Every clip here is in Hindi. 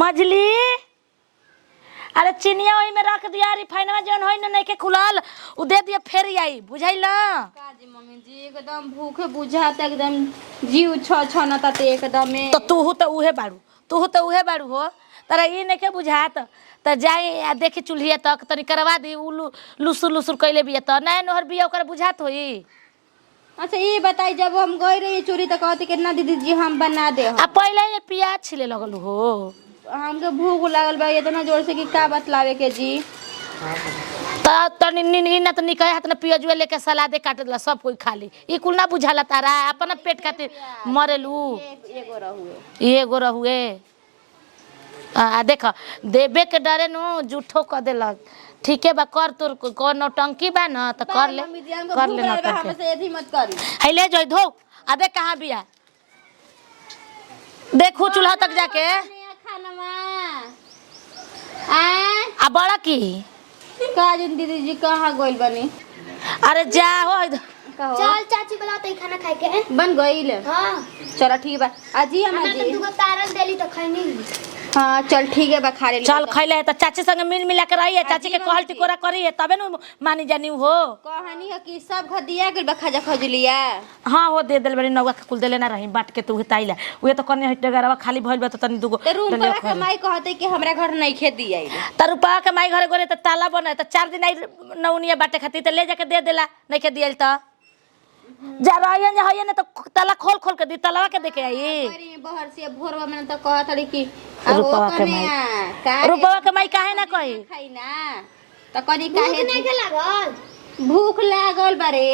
मछली अरे चिनिया वही में रख दिया रिफाइन में जौन होई न नहीं के खुलल उ दे दिया फेर आई बुझाइल का जी मम्मी जी एकदम भूखे बुझाता एकदम जीव छनता ते एकदम तो तू तो उहे बाड़ू हो तरा ई नहीं के बुझात त जाई आ देखी चूल्हिया तक तनी करवा दी लुसुर लुसुर कइले बिया त नया नहर बिया ओकर बुझात होई। अच्छा ये बताई जब हम गई रही चोरी तो कहती कितना दीदी जी हम बना दे आ पहले ये प्याज छिले लगल हो हमके भूख लागल बा इतना जोर से कि का बतलावे के जी त तनी नी ना त निकय हाथ न पियजुए लेके सलादे काट देला सब कोई खा ली ई कुल ना बुझाला तारा अपन पेट खातिर मरेलू एगो रहुए आ देख देबे के डरे नु झूठो क देलक ठीक है बा कर तोर कोनो टंकी बा न त कर ले ना हमसे एथी मत करी है ले जई धो आ देख कहां बिया देखो चूल्हा तक जाके आ बड़ा की काजन दीदी जी कहाँ गइल बनी अरे जा हो चल चाची बोला तो खाना खाए के बन गइल हां चलो ठीक बा अजी हम ना तो दुगो तारन देली तो खैनी हां चल ठीक है बा खा ले चल खैले त चाची संग मिल मिला के रही है चाची के कहल टिकोरा करी है तबे न मानी जानी हो कहानी है कि सब घर दिया गेल बा खाजा खजलिया हां वो दे देल बड़ी नौवा के कुल देले ना रही बाट के तू ताइला उहे तो कने हट गरवा खाली भइल बा त तनी दुगो रूम पर कमाई कहते कि हमरा घर नहीं खे दिया त रुपा के माई घरे गोरे त ताला बने त 4 दिन आई नौनिया बाटे खाती त ले जाके दे देला नहीं के दियल त जा रहियन जा हइए न त ताला खोल खोल के दी तालावा के देके आई बहर से भोरवा में त कहत रही कि रुपवा के माई काहे ना कही खाई ना त कनी काहे नहीं के लागल भूख लागल बारे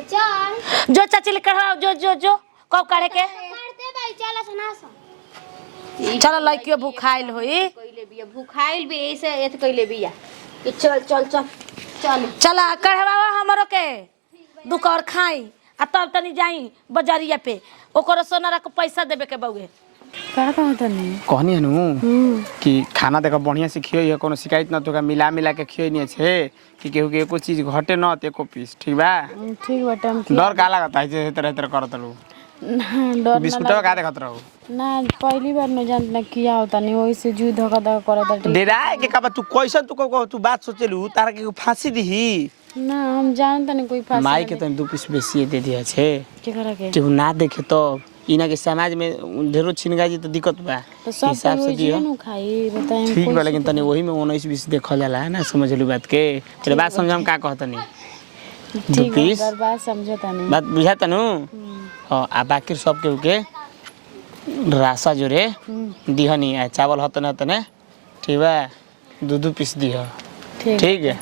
चल जो चाची ले कढ़ाओ जो कब काढ़े के करते भाई चल सुना सा चलो लइकियो भूखाइल होई कइले बिया भूखाइल बे ऐसे एत कइले बिया कि चल चल चल चल चला कढ़वावा हमरो के दुकर खाई आ तब तनी जाई बाजारिया पे ओकर सोनारा के पैसा देबे के बउए का कहत नहीं कहनी हनु कि खाना देखो बढ़िया से खियो कोनो शिकायत न तो मिला मिला के खियो नहीं छे कि केहू के एको चीज घटे न त एको पीस ठीक बा हम डर का लागत है जे तरह तरह करत लो ना डर बिस्कुट का देखत रहो ना पहली बार न जानत ना किया होता नहीं वही से जू धका धका करत डेरा के का तू कैसन तू बात सोचेलू तारा के फांसी दीही ना हम जानत नहीं कोई फांसी माई के तन 2 पीस बेसी दे दिया छे के करा के केहू ना देखे तो इना के समाज में ढेरो छिनगाजी तो दिक्कत बा तो सब हिसाब से दियो नु खाई बताएं ठीक बा लेकिन तने वही में 19 20 देखल जाला है ना समझलू बात के तेरे बात समझ हम का कहतनी ठीक है बात समझता नहीं बात बुझाता नु हां आ बाकी सब के रासा जोरे दिहनी आ चावल हत न तने ठीक बा 2 पीस दिह ठीक है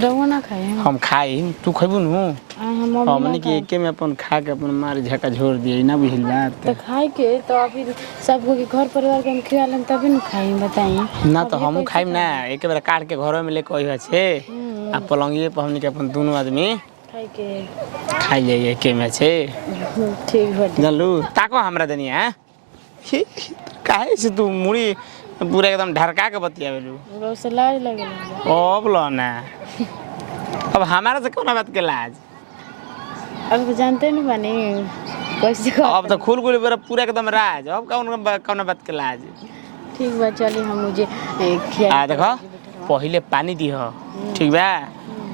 रहो ना खाए हम खाई तू खइबू नु हमने के एके में अपन खा के अपन मार झका झोर दिए ना बुझल बात तो खाए के तो फिर सबको के घर परिवार के हम खियालम तभी न खाई बताई ना तो हम खाइम ना एक बार काट के घर में लेके आइबा छे आ पलंगिए पर हमनी के अपन दोनों आदमी खाए के खाई जाइए के में छे ठीक बा जानलू ताको हमरा देनी है काहे से तू मुड़ी पूरा एकदम ढरका के बतियावेलू रो से लाज लगे अब लो ना अब हमारा से कौन बात के लाज अब जानते नहीं बनी कैसे अब तो खुल खुल पूरा एकदम राज अब कौन बात के लाज ठीक बा चली हम मुझे आ देखो पहले पानी दिह ठीक बा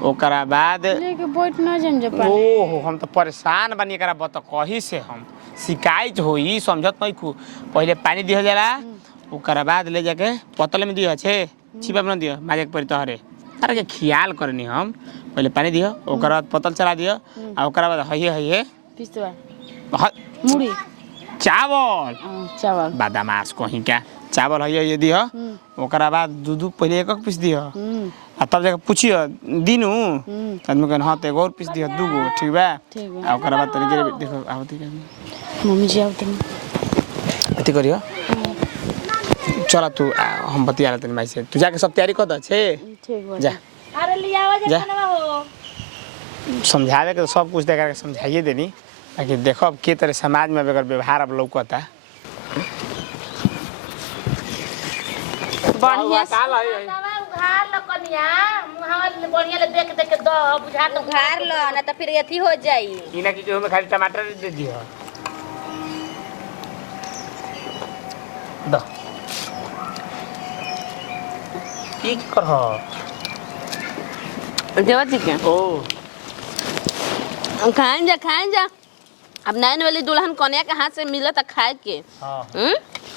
ओकरा बाद लेके बैठ ना जम जब पानी ओहो हम तो परेशान बनी एकरा बत कही से हम शिकायत होई समझत नहीं खू पहले पानी दिह जाला ओकरा बाद ले जाके पतल में दिह छे छिपा में दिह माजे के परी तोहरे तारा के ख्याल करनी हम पहले पानी दिह ओकरा बाद पतल चला दिह आ ओकरा बाद हइए पिस्तवा मुड़ी चावल चावल बादामास कहीं का चावल हइए दिह ओकरा बाद दूध पहले एक पीस दिह आ तब जाके पूछियो दिनु आदमी कहन हां तो एगो और पीस दिह दूगो ठीक बा आ ओकरा बाद तनी देखो आवती के मम्मी जी आवतनी अति करियो चला तू हम बतिया लेते माई से तू जाके सब तैयारी कर द छे ठीक बा जा अरे लियावा जे खाना हो समझावे के सब कुछ देखा के समझाइए देनी ताकि देखो अब के तरह समाज में अगर व्यवहार अब लौकता बढ़िया दवा उघार ल कनिया मुहावा बढ़िया ले देख देख के द बुझा के उघार लो ना तो फिर अथी हो जाई इना की जो में खाली टमाटर दे दियो द ठीक कर देवर जी के ओ खाएं जा अब नैन वाली दुल्हन कन्या के हाथ से मिलत खाए के हां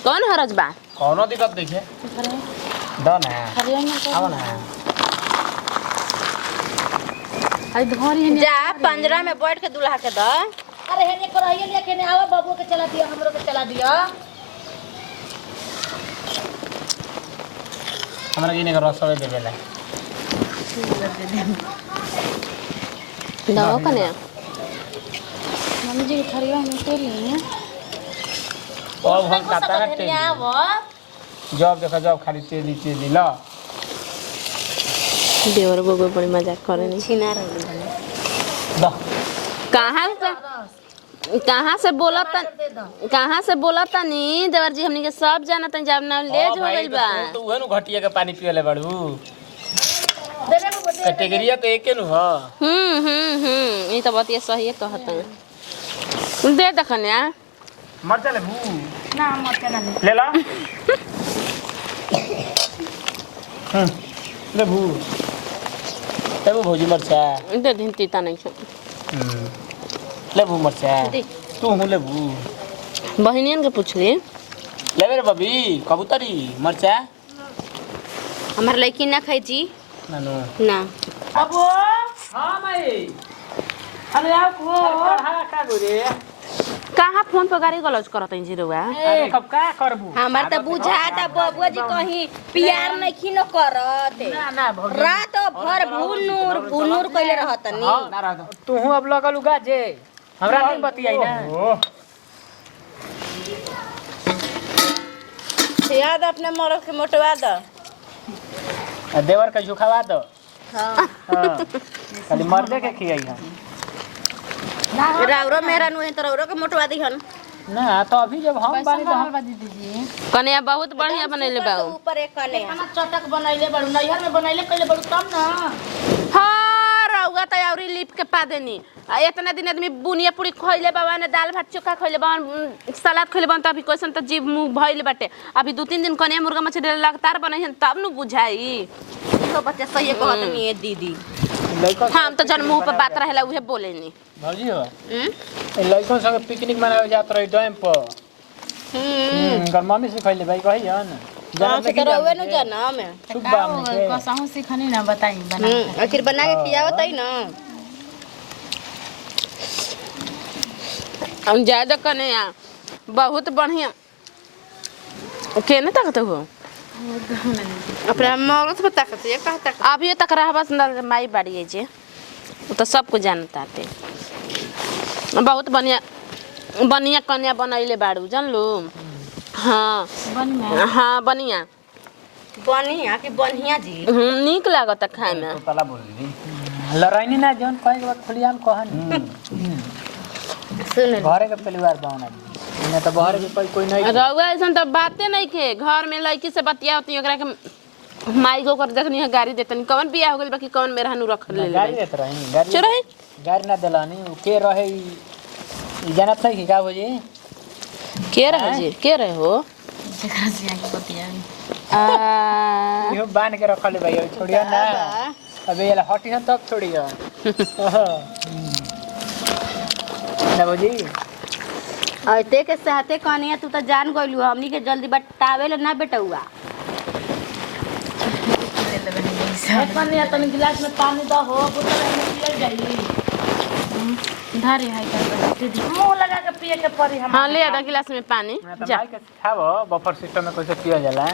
कौन हरज बा कोनो दिक्कत नहीं है दो ना आओ ना जा पंजरा में बैठ के दुल्हा के द अरे हेने करहिए लेके ने आवा बाबू के चला दिया हमरो के चला दिया हमरा की ने कर रसवे देबेला दो कन्या मम्मी जी के थरिया में तेल नहीं है और हम काता ना तेल जॉब देखा जॉब खाली तेली ला देवर बबू बड़ी मजाक करे नहीं छीना रही दा कहाँ से बोलता नी देवर जी हमनी के सब जानत हैं जब ना ले जो गइल बा तू उहे नु घटिया के पानी पियले बाड़ू कैटेगरिया तो एके नु ह ये तो बात ये सही है कहता है दे दखनिया मर चले बू ना मत ना ले ला ले बू तब भौजी मरचा दे दिन तीता नहीं छो ले बू मरचा तू हूं ले बू बहनियन के पूछली ले रे बबी कबूतरी मरचा हमार लड़की ना खाई जी नानू ना बाबू हां माई अरे आओ को हां का गोरे कहाँ फोन पर गाड़ी गलौज करत हैं जीरुआ अरे कब का करबू हमार त बुझाता बबुआ जी कहीं प्यार नहीं न करत ना ना भौजी रात भर भुनुर कइले रहत नी ना रह दो तू हूँ अब लगल उगा जे हमरा नहीं बतियाई ना याद अपने मरद के मोटवा द देवर का झुकावा दो हां खाली मर्दे के खियाई है राउरो मेरा नु त राउरो के मोटवा दिहन ना तो अभी जब हम बानी तो हम कन्या बहुत बढ़िया बनैले बा ऊपर एक कने खाना चटक बनैले बड़ू नैहर में बनैले कइले बड़ू तब ना हाँ रउआ त औरी लिप के पा देनी आ इतना दिन आदमी बुनिया पूरी खइले बाबा ने दाल भात चोखा खइले बाबा सलाद खइले बाबा त अभी कैसन त जीव मुंह भइले बाटे अभी 2-3 दिन कन्या मुर्गा मछली लगातार बनैहन तब नु बुझाई तो बच्चा सही कहत नी दीदी लइका हम तो जन मुंह पे बात रहेला उहे बोलेनी भौजी हो ए लइकन संगे पिकनिक मनावे जात रही डैम पर कर मम्मी से खइले भाई कही हन हां से रउवे नु जाना में सुबह हमने कसहु सिखनी ना बताई बना आखिर बना के खियावत है ना हम ज्यादा कन्या बहुत बढ़िया केने तकत हो अपना मौलत पे ताकत ये कहता अभी तक रहबा सुंदर माई बाड़ी है जे वो तो सब कुछ जानता थे बहुत बढ़िया बढ़िया कन्या बनैले बाड़ू जान लो हाँ हाँ बढ़िया बढ़िया कि बढ़िया जी नीक लागत खाए में तो तला बोलली लड़ाई ना जौन कहे के बाद खुलियाम कहन सुन घरे के परिवार बावना इने तो बाहर के कोई नहीं रउआ ऐसा तो बातें नहीं के घर में लड़की से बतियावती ओकरा के माई को कर देखनी है गाड़ी देतनी कौन बियाह हो गेल बाकी कौन मेरा हनु रख ले गाड़ी देत रही गाड़ी चोरही गाड़ी ना देलानी उ के रहे ई जानत नहीं कि का हो जी के रहे जी के रहे हो आ यो बांध के रखले भाई छोड़िया ना अबे ये हटी है तब छोड़िया ना बोजी ऐते के साथे कनिया तू तो जान गइलू हमनी के जल्दी बतावे ले ना बेटौआ पानी तनी गिलास में पानी दो हो बोतल में पियल जाई धारे है दीदी मुंह लगा के पिए के पड़ी हम हाँ ले आधा गिलास में पानी जा भाई के खाबो बफर सिस्टम में कैसे पिया जाला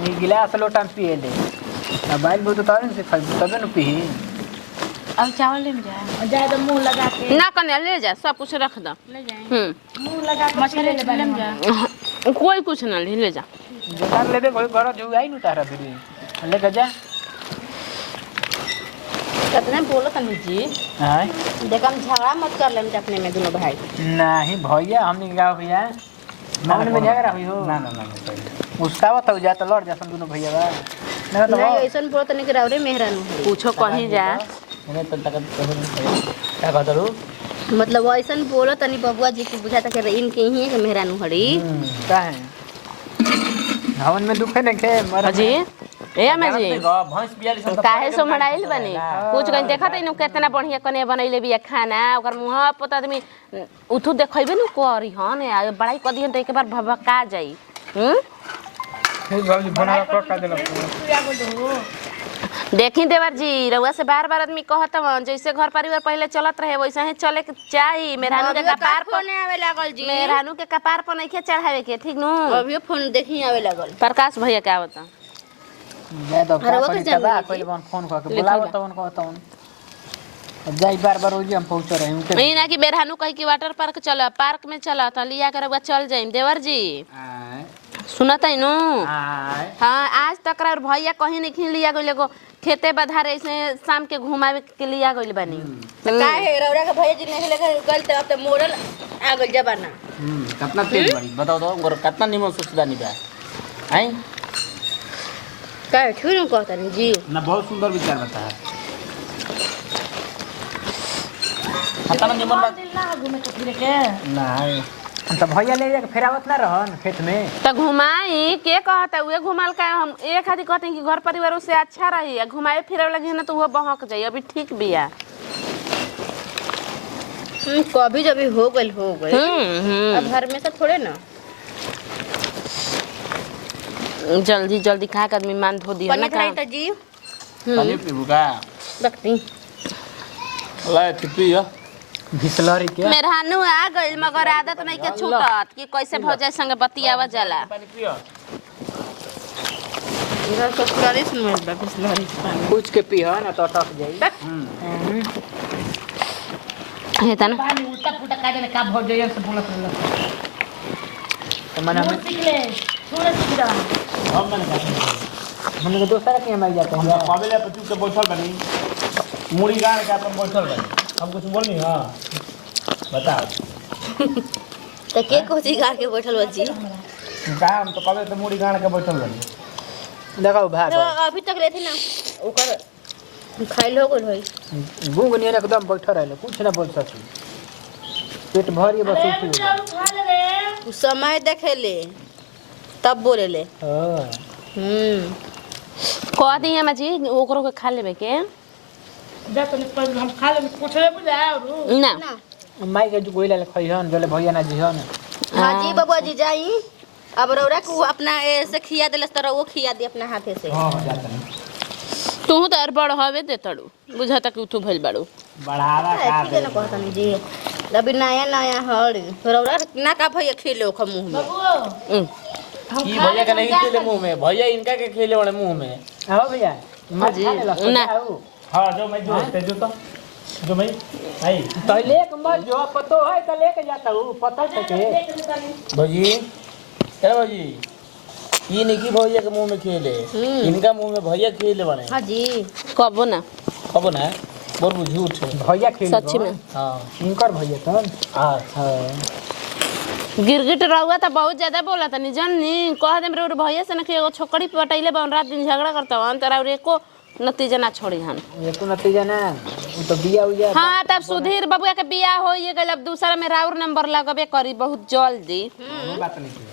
नी गिलास लोटा में पिए ले ना बाइल बहुत तारे से खाई तबे न पी अब चावल ले जा जाए तो मुंह लगा के ना कन्या ले जा सब कुछ रख दो ले जाए मुंह लगा के मछली ले जा कोई कुछ ना ले जा दुकान ले दे कोई घर जो आई न तारा फिर ले के जा कितने बोलो तनी जी हां देखम झगड़ा मत कर लेम अपने में दोनों भाई नहीं भैया हमने क्या भैया मामले में झगड़ा हुई हो ना ना ना उसका बताओ जा तो लड़ जा सब दोनों भैया बा ना तो नहीं ऐसन बोलो तनी के रावरे मेहरानू है पूछो कहीं जा उन्हें तो तक क्या कहत रू मतलब ऐसन बोलो तनी बबुआ जी के बुझाता के इनके ही के मेहरानू हड़ी का है हवन में दुखे नहीं के मर जी ए में जी भैंस बियाली सब काहे सो मनाइल बनी कुछ कहीं देखत है नु कितना बढ़िया कने बनैले बिया खाना ओकर मुंह पर आदमी उठू देखैबे नु करी हन बड़ाई कदी हन त एक बार भभका जाई जल्दी बना का देला देखी देवर जी रउआ से बार बार आदमी कहत हन जैसे घर परिवार पहले चलत रहे वैसे ही चले के चाही मेहरानू के कपार पर फोन आवे लागल जी मेहरानू के कपार पर नहीं चढ़ावे के ठीक नु अभी फोन देखी आवे लागल प्रकाश भैया क्या बता जा दो का पहले फोन करके बुलाओ तो उनको बताओ जाई बार ओजी हम पहुंच रहे हैं नहीं ना कि मेहरानू कही कि वाटर पार्क चला पार्क में चला तो लिया कर रउआ चल जाइम देवर जी सुनत है नु हाँ आज तक भैया कहीं नहीं लिया गइल एगो खेते बधारे ऐसे शाम के घुमावे के लिया गइल बानी काहे रौरा के भैया जी ने लेके गल त अब त मॉडल आ गइल जमाना कितना तेज बड़ी बताओ तो गोर कितना निमन सोचदानी बा आई काहे ठुन कहता नहीं जी ना बहुत सुंदर विचार बता है कितना निमन बात ना घूमे के फिरे के नहीं तो भैया ले जाके फेरावत ना रहन खेत में तो घुमाई के कहता उहे घुमाल का हम एक आदि कहते हैं कि घर परिवार से अच्छा रही घुमाए फिरे लगे ना तो वो बहक जाई अभी ठीक बिया कभी जब हो गइल अब घर में से थोड़े ना जल्दी जल्दी खा के आदमी मान धो दिया ना पनीर खाई काम त जी पानी पीबू का रखती ला टिपी या बिसलरी के मेहरानू आ गइल मगर आदत नहीं के छूटत कि कैसे भौजाई संगे बतियावा जाला पानी पियो इधर ससुराली सुन में बिस्लरी पूछ के पीह ना तो अटक जाई हे तना पानी उल्टा पुल्टा काटे ले का भौ जाइए से बोलत रहल तो मन मुंह सीख ले सुने सीख रहा हम मैंने कहा हम लोग दोसरा के हम जाते हैं काबिले पे चुप के बैठल बनी मुड़ी गाड़ के अपन बैठल बनी हम कुछ बोलनी हां बताओ त के कोची गा के बैठल बची का हम तो कबे तो मुड़ी गाड़ के बैठल बनी देखो भाग अभी तक रहती ना ओकर खाइल हो गइल होई गूंग नहीं एकदम बैठल रहले कुछ ना बोल सकी पेट भरी बस उठी खा ले रे उ समय देखेले तब बोलेले हां कह दी हम जी ओकरो के खा लेबे के जा तने पर हम खा ले पूछले बुझा ना माई के जो गोइला खइहन जले भैया ना जिहन हां जी बाबू जी जाई अब रौरा को अपना ऐसे खिया देलस त वो खिया दी अपना हाथे से हां जाता नहीं तू तो अर बड़ हवे दे तड़ू बुझा तक उठू भइल बाड़ू बढ़ावा का ठीक है ना कहता नहीं जी अभी नया नया हड़ रौरा ना का भैया खिलो ख मुंह में बाबू की भैया के नहीं खेले मुंह में भैया इनका के खेले वाले मुंह में आओ भैया मत खा ले ना। हां जो मैं जो तेजो तो जो मैं आई तो लेक मत जो पतो है तो लेके जाता हूं पता है के भौजी क्या भौजी ये नहीं की भैया के मुंह में खेले इनका मुंह में भैया खेले वाले हां जी कबो ना कब ना बोल झूठ है भैया खेल सच्ची में हां इनकर भैया तो हां हां गिरगिट रहुआ तो बहुत ज्यादा बोला तनी जननी कह देम रे भैया से ना कि एगो छोकरी पटैले बन रात दिन झगड़ा करता हन तोरा और एको नतीजा ना छोड़ी हन ये तो नतीजा ना वो तो बिया उया हाँ तब सुधीर बबुआ के बियाह हो ये गइल अब दूसरा में राउर नंबर लगबे करी बहुत जल्दी बात नहीं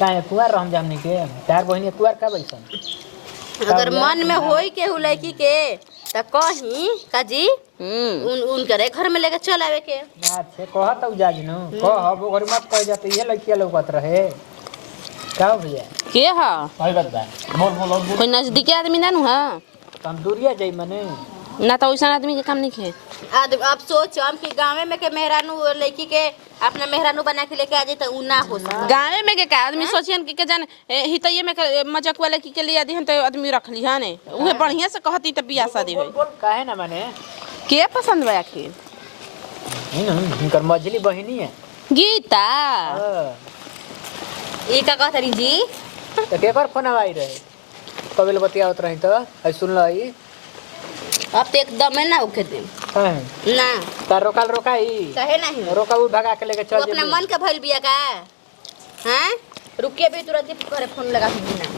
काहे कुआर रहम जामनी के चार बहिनी कुआर का बैसन अगर मन में होई के हु लड़की के त कहीं काजी उन करे घर में लेके चल आवे के अच्छे कहत उ जाजनु कह वो घर मत कह जाते ये लड़किया लौकत रहे का भैया के हा सही बात बा बोल बोल कोई नजदीकी आदमी ना नु हा तंदूरिया जाई मने ना तो वैसा आदमी के काम नहीं खे आप सोच हम कि गांव में के मेहरानू लड़की के अपना मेहरानू बना के लेके आ जाए तो उ ना हो सके गाँव में के का आदमी सोचियन कि के जान हितैये में के मजाक वाला की के लिए दिहन तो आदमी रख ली हां ने उहे बढ़िया से कहती त बियाह शादी होई बोल काहे ना मने के पसंद बा आखिर इनकर मझली बहिनी है गीता ई का कहतरी जी तो के पर फोन आई रहे कबेल बतियावत रही तो आई सुन लई अब तो एकदम ना उखे दे काहे ना तार रोकाई कहे नहीं रोका उ भगा के लेके तू चल अपना मन का भइल बिया का हैं रुकिए भी तुरंत घरे फोन लगा के ना